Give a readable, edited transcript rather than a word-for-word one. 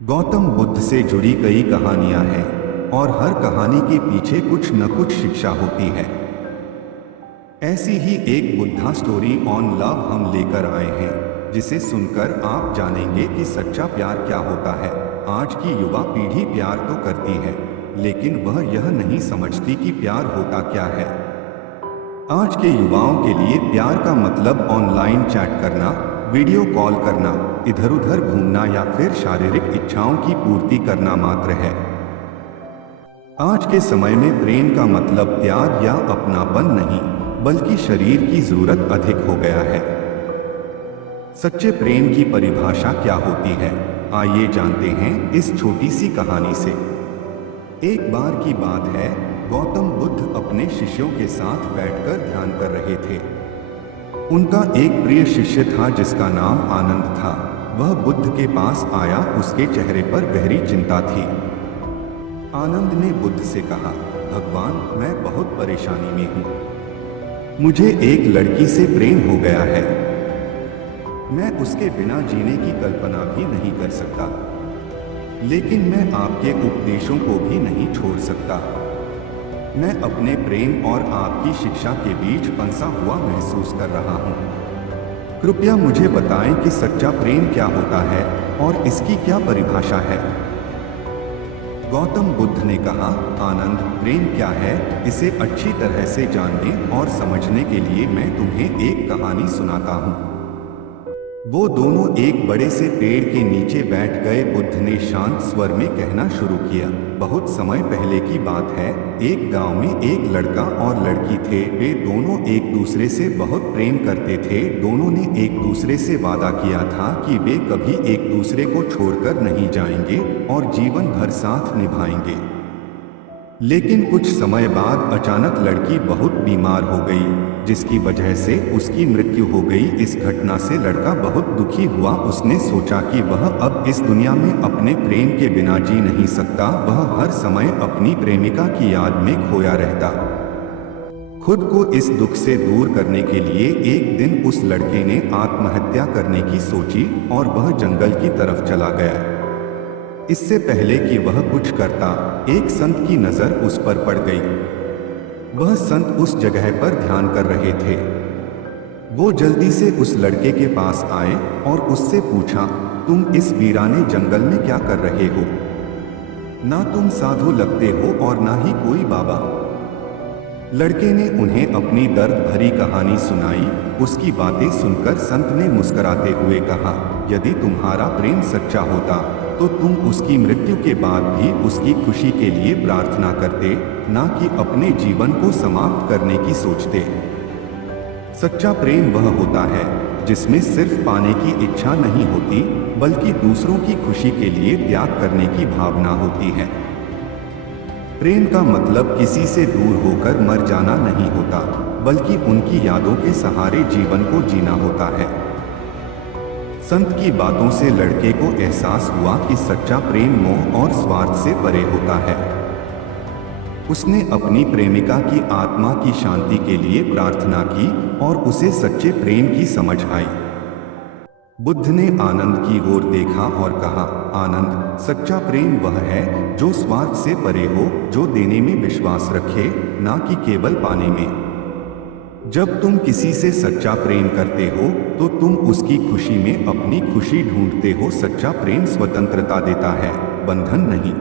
गौतम बुद्ध से जुड़ी कई कहानियां हैं और हर कहानी के पीछे कुछ न कुछ शिक्षा होती है। ऐसी ही एक बुद्धा स्टोरी ऑन लव हम लेकर आए हैं, जिसे सुनकर आप जानेंगे कि सच्चा प्यार क्या होता है। आज की युवा पीढ़ी प्यार तो करती है, लेकिन वह यह नहीं समझती कि प्यार होता क्या है। आज के युवाओं के लिए प्यार का मतलब ऑनलाइन चैट करना, वीडियो कॉल करना, इधर उधर घूमना या फिर शारीरिक इच्छाओं की पूर्ति करना मात्र है। आज के समय में प्रेम का मतलब त्याग या अपनापन नहीं, बल्कि शरीर की जरूरत अधिक हो गया है। सच्चे प्रेम की परिभाषा क्या होती है, आइए जानते हैं इस छोटी सी कहानी से। एक बार की बात है, गौतम बुद्ध अपने शिष्यों के साथ बैठकर ध्यान कर रहे थे। उनका एक प्रिय शिष्य था जिसका नाम आनंद था। वह बुद्ध के पास आया, उसके चेहरे पर गहरी चिंता थी। आनंद ने बुद्ध से कहा, भगवान, मैं बहुत परेशानी में हूँ। मुझे एक लड़की से प्रेम हो गया है। मैं उसके बिना जीने की कल्पना भी नहीं कर सकता, लेकिन मैं आपके उपदेशों को भी नहीं छोड़ सकता। मैं अपने प्रेम और आपकी शिक्षा के बीच फंसा हुआ महसूस कर रहा हूँ। कृपया मुझे बताएं कि सच्चा प्रेम क्या होता है और इसकी क्या परिभाषा है। गौतम बुद्ध ने कहा, आनंद, प्रेम क्या है, इसे अच्छी तरह से जानने और समझने के लिए मैं तुम्हें एक कहानी सुनाता हूँ। वो दोनों एक बड़े से पेड़ के नीचे बैठ गए। बुद्ध ने शांत स्वर में कहना शुरू किया, बहुत समय पहले की बात है, एक गांव में एक लड़का और लड़की थे। वे दोनों एक दूसरे से बहुत प्रेम करते थे। दोनों ने एक दूसरे से वादा किया था कि वे कभी एक दूसरे को छोड़कर नहीं जाएंगे और जीवन भर साथ निभाएंगे। लेकिन कुछ समय बाद अचानक लड़की बहुत बीमार हो गई, जिसकी वजह से उसकी मृत्यु हो गई। इस घटना से लड़का बहुत दुखी हुआ। उसने सोचा कि वह अब इस दुनिया में अपने प्रेम के बिना जी नहीं सकता। वह हर समय अपनी प्रेमिका की याद में खोया रहता। खुद को इस दुख से दूर करने के लिए एक दिन उस लड़के ने आत्महत्या करने की सोची और वह जंगल की तरफ चला गया। इससे पहले कि वह कुछ करता, एक संत की नजर उस पर पड़ गई। वह संत उस जगह पर ध्यान कर रहे थे। वो जल्दी से उस लड़के के पास आए और उससे पूछा, तुम इस वीराने जंगल में क्या कर रहे हो? ना तुम साधु लगते हो और ना ही कोई बाबा। लड़के ने उन्हें अपनी दर्द भरी कहानी सुनाई। उसकी बातें सुनकर संत ने मुस्कुराते हुए कहा, यदि तुम्हारा प्रेम सच्चा होता तो तुम उसकी मृत्यु के बाद भी उसकी खुशी के लिए प्रार्थना करते, ना कि अपने जीवन को समाप्त करने की सोचते। सच्चा प्रेम वह होता है जिसमें सिर्फ पाने की इच्छा नहीं होती, बल्कि दूसरों की खुशी के लिए त्याग करने की भावना होती है। प्रेम का मतलब किसी से दूर होकर मर जाना नहीं होता, बल्कि उनकी यादों के सहारे जीवन को जीना होता है। संत की बातों से लड़के को एहसास हुआ कि सच्चा प्रेम मोह और स्वार्थ से परे होता है। उसने अपनी प्रेमिका की आत्मा की शांति के लिए प्रार्थना की और उसे सच्चे प्रेम की समझ आई। बुद्ध ने आनंद की ओर देखा और कहा, आनंद, सच्चा प्रेम वह है जो स्वार्थ से परे हो, जो देने में विश्वास रखे, ना कि केवल पाने में। जब तुम किसी से सच्चा प्रेम करते हो तो तुम उसकी खुशी में अपनी खुशी ढूंढते हो। सच्चा प्रेम स्वतंत्रता देता है, बंधन नहीं।